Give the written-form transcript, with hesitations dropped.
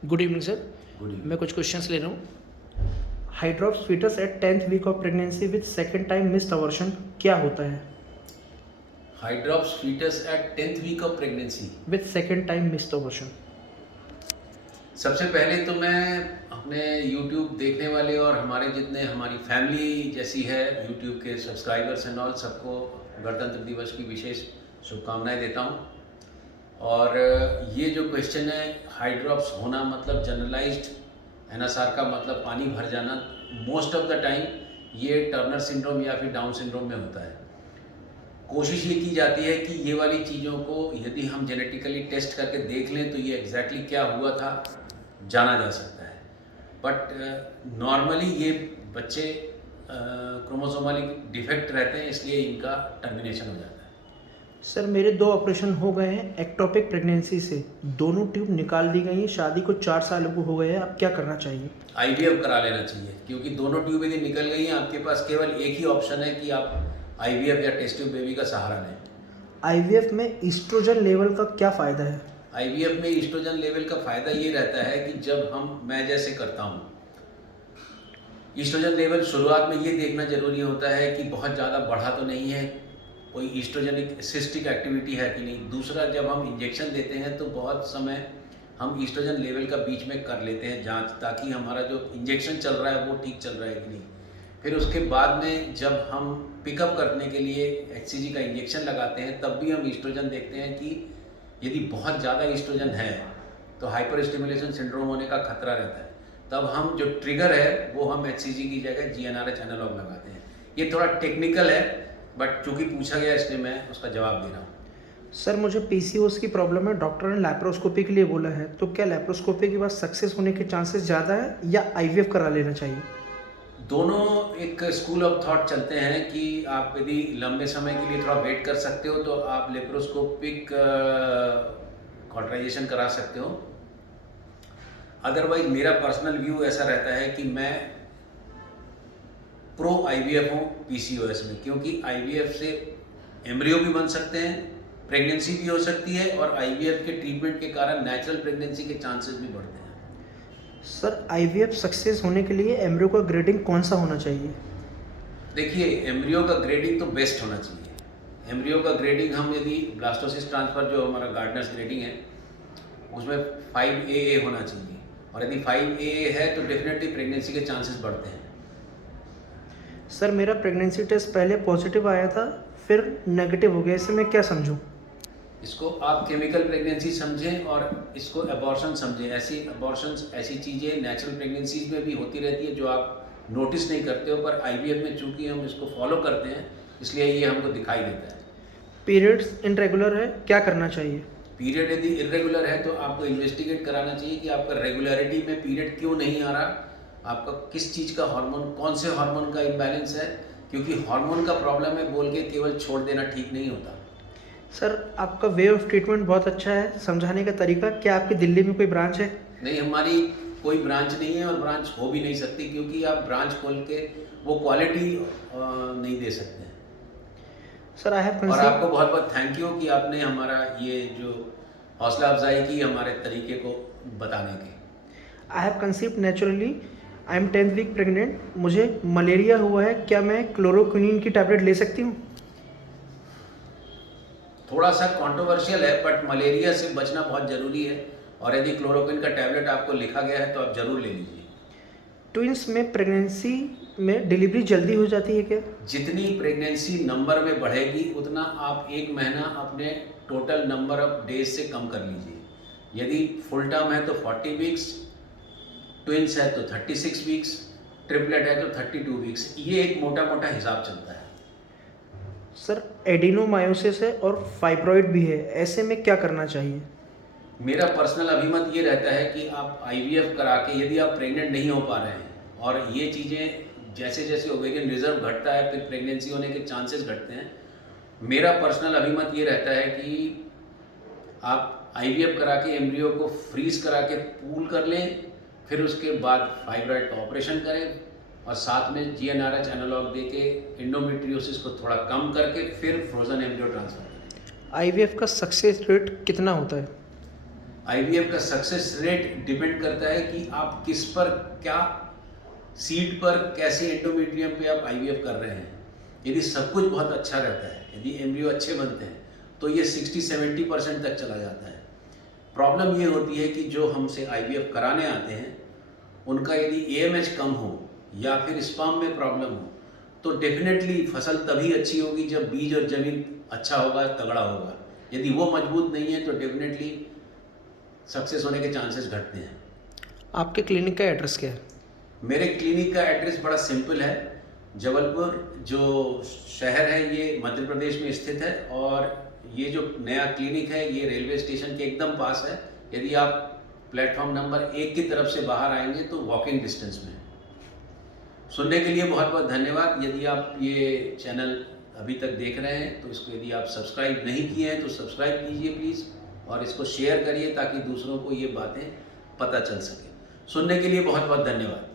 Good evening sir. Good evening. मैं कुछ questions ले रहा हूँ। Hydrops fetus at 10th week of pregnancy with second time missed abortion क्या होता है? Hydrops fetus at 10th week of pregnancy. With second time missed abortion. सबसे पहले तो मैं अपने YouTube देखने वाले और हमारे जितने हमारी फैमिली जैसी है YouTube के सब्सक्राइबर्स एंड ऑल सबको गणतंत्र दिवस की विशेष शुभकामनाएं देता हूं। और ये जो क्वेश्चन है, हाइड्रॉप्स होना मतलब जनरलाइज्ड एनएसआर का मतलब पानी भर जाना, मोस्ट ऑफ द टाइम ये टर्नर सिंड्रोम या फिर डाउन सिंड्रोम में होता है। कोशिश ये की जाती है कि ये वाली चीज़ों को यदि हम जेनेटिकली टेस्ट करके देख लें तो ये एग्जैक्टली क्या हुआ था जाना जा सकता है। बट नॉर्मली ये बच्चे क्रोमोसोमली डिफेक्ट रहते हैं, इसलिए इनका टर्मिनेशन हो जाता है। सर मेरे 2 ऑपरेशन हो गए हैं एक्टोपिक प्रेगनेंसी से, दोनों ट्यूब निकाल दी गई हैं, शादी को 4 साल को हो गए हैं, अब क्या करना चाहिए? IVF करा लेना चाहिए, क्योंकि दोनों ट्यूब यदि निकल गई हैं आपके पास केवल एक ही ऑप्शन है कि आप IVF या टेस्ट ट्यूब बेबी का सहारा लें। आईवीएफ में ईस्ट्रोजन लेवल का क्या फ़ायदा है? IVF में ईस्ट्रोजन लेवल का फ़ायदा ये रहता है कि जब मैं जैसे करता हूँ, ईस्ट्रोजन लेवल शुरुआत में ये देखना ज़रूरी होता है कि बहुत ज़्यादा बढ़ा तो नहीं है, कोई ईस्ट्रोजेनिक सिस्टिक एक्टिविटी है कि नहीं। दूसरा, जब हम इंजेक्शन देते हैं तो बहुत समय हम ईस्ट्रोजन लेवल का बीच में कर लेते हैं जांच, ताकि हमारा जो इंजेक्शन चल रहा है वो ठीक चल रहा है कि नहीं। फिर उसके बाद में जब हम पिकअप करने के लिए HCG का इंजेक्शन लगाते हैं तब भी हम ईस्ट्रोजन देखते हैं कि यदि बहुत ज़्यादा ईस्ट्रोजन है तो हाइपर स्टिमुलेशन सिंड्रोम होने का खतरा रहता है। तब हम जो ट्रिगर है वो हम HCG की जगह GnRH एनालॉग लगाते हैं। ये थोड़ा टेक्निकल है, बट चूँकि पूछा गया इसलिए मैं उसका जवाब दे रहा हूँ। सर मुझे पीसीओएस की प्रॉब्लम है, डॉक्टर ने लैप्रोस्कोपी के लिए बोला है, तो क्या लैप्रोस्कोपी के बाद सक्सेस होने के चांसेस ज़्यादा है या आईवीएफ करा लेना चाहिए? दोनों एक स्कूल ऑफ थॉट चलते हैं कि आप यदि लंबे समय के लिए थोड़ा वेट कर सकते हो तो आप लेप्रोस्कोपिक कॉन्ट्राइजेशन करा सकते हो। अदरवाइज मेरा पर्सनल व्यू ऐसा रहता है कि मैं प्रो IVF हूँ PCOS में, क्योंकि IVF से एम्ब्रियो भी बन सकते हैं, प्रेगनेंसी भी हो सकती है और IVF के ट्रीटमेंट के कारण नेचुरल प्रेगनेंसी के चांसेस भी बढ़ते हैं। सर आईवीएफ सक्सेस होने के लिए एम्ब्रियो का ग्रेडिंग कौन सा होना चाहिए? देखिए, एम्ब्रियो का ग्रेडिंग तो बेस्ट होना चाहिए। एम्ब्रियो का ग्रेडिंग हम यदि ब्लास्टोसिस्ट ट्रांसफ़र जो हमारा गार्डनर्स ग्रेडिंग है उसमें 5AA होना चाहिए, और यदि 5AA है तो डेफिनेटली प्रेगनेंसी के चांसेस बढ़ते हैं। सर मेरा प्रेगनेंसी टेस्ट पहले पॉजिटिव आया था, फिर नेगेटिव हो गया, इसे मैं क्या समझूं? इसको आप केमिकल प्रेगनेंसी समझें और इसको अबॉर्शन समझें। ऐसी अबॉर्शंस, ऐसी चीज़ें नेचुरल प्रेगनेंसीज में भी होती रहती है जो आप नोटिस नहीं करते हो, पर IVF में चूंकि हम इसको फॉलो करते हैं इसलिए ये हमको दिखाई देता है। पीरियड्स इनरेगुलर है, क्या करना चाहिए? पीरियड यदि इरेगुलर है तो आपको इन्वेस्टिगेट कराना चाहिए कि आपका रेगुलरिटी में पीरियड क्यों नहीं आ रहा, आपका किस चीज़ का हार्मोन, कौन से हार्मोन का इम्बैलेंस है, क्योंकि हार्मोन का प्रॉब्लम है बोल के केवल छोड़ देना ठीक नहीं होता। सर आपका वे ऑफ ट्रीटमेंट बहुत अच्छा है, समझाने का तरीका। क्या आपकी दिल्ली में कोई ब्रांच है? नहीं, हमारी कोई ब्रांच नहीं है और ब्रांच हो भी नहीं सकती, क्योंकि आप ब्रांच खोल के वो क्वालिटी नहीं दे सकते हैं। सर आई हैव और आपको बहुत बहुत थैंक यू कि आपने हमारा ये जो हौसला अफजाई की हमारे तरीके को बताने की। I have conceived naturally, I am 10th week pregnant, मुझे मलेरिया हुआ है, क्या मैं क्लोरोक्विनीन की टैबलेट ले सकती हूँ? थोड़ा सा कंट्रोवर्शियल है, बट मलेरिया से बचना बहुत ज़रूरी है, और यदि क्लोरोक्विन का टैबलेट आपको लिखा गया है तो आप ज़रूर ले लीजिए। ट्विंस में प्रेगनेंसी में डिलीवरी जल्दी हो जाती है क्या? जितनी प्रेगनेंसी नंबर में बढ़ेगी उतना आप 1 महीना अपने टोटल नंबर ऑफ डेज से कम कर लीजिए। यदि फुल टर्म है तो 40 वीक्स, ट्विंस है तो 36 वीक्स, ट्रिपलेट है तो 32 वीक्स। ये एक मोटा मोटा हिसाब चलता है। सर एडिनोमायोसिस है और फाइब्रॉइड भी है, ऐसे में क्या करना चाहिए? मेरा पर्सनल अभिमत ये रहता है कि आप IVF करा के, यदि आप प्रेग्नेंट नहीं हो पा रहे हैं और ये चीज़ें जैसे जैसे ओवेरियन रिजर्व घटता है फिर प्रेगनेंसी होने के चांसेस घटते हैं, मेरा पर्सनल अभिमत ये रहता है कि आप IVF करा के एम्ब्रियो को फ्रीज करा के पूल कर लें, फिर उसके बाद फाइब्रॉइड का ऑपरेशन करें और साथ में GnRH एनालॉग दे के एंडोमेट्रियोसिस को थोड़ा कम करके फिर फ्रोजन एम्ब्रियो ट्रांसफर करें। आईवीएफ का सक्सेस रेट कितना होता है? आईवीएफ का सक्सेस रेट डिपेंड करता है कि आप किस पर, क्या सीड पर, कैसे एंडोमेट्रियम पे आप आईवीएफ कर रहे हैं। यदि सब कुछ बहुत अच्छा रहता है, यदि एम्ब्रियो अच्छे बनते हैं, तो ये 60-70% तक चला जाता है। प्रॉब्लम ये होती है कि जो हमसे आईवीएफ कराने आते हैं, उनका यदि एएमएच कम हो या फिर स्पर्म में प्रॉब्लम हो, तो डेफिनेटली फसल तभी अच्छी होगी जब बीज और जमीन अच्छा होगा, तगड़ा होगा। यदि वो मजबूत नहीं है तो डेफिनेटली सक्सेस होने के चांसेस घटते हैं। आपके क्लिनिक का एड्रेस क्या है? मेरे क्लिनिक का एड्रेस बड़ा सिंपल है। जबलपुर जो शहर है ये मध्य प्रदेश में स्थित है, और ये जो नया क्लिनिक है ये रेलवे स्टेशन के एकदम पास है। यदि आप प्लेटफॉर्म नंबर 1 की तरफ से बाहर आएंगे तो वॉकिंग डिस्टेंस में है। सुनने के लिए बहुत बहुत धन्यवाद। यदि आप ये चैनल अभी तक देख रहे हैं तो इसको, यदि आप सब्सक्राइब नहीं किए हैं तो सब्सक्राइब कीजिए प्लीज़, और इसको शेयर करिए ताकि दूसरों को ये बातें पता चल सके। सुनने के लिए बहुत बहुत धन्यवाद।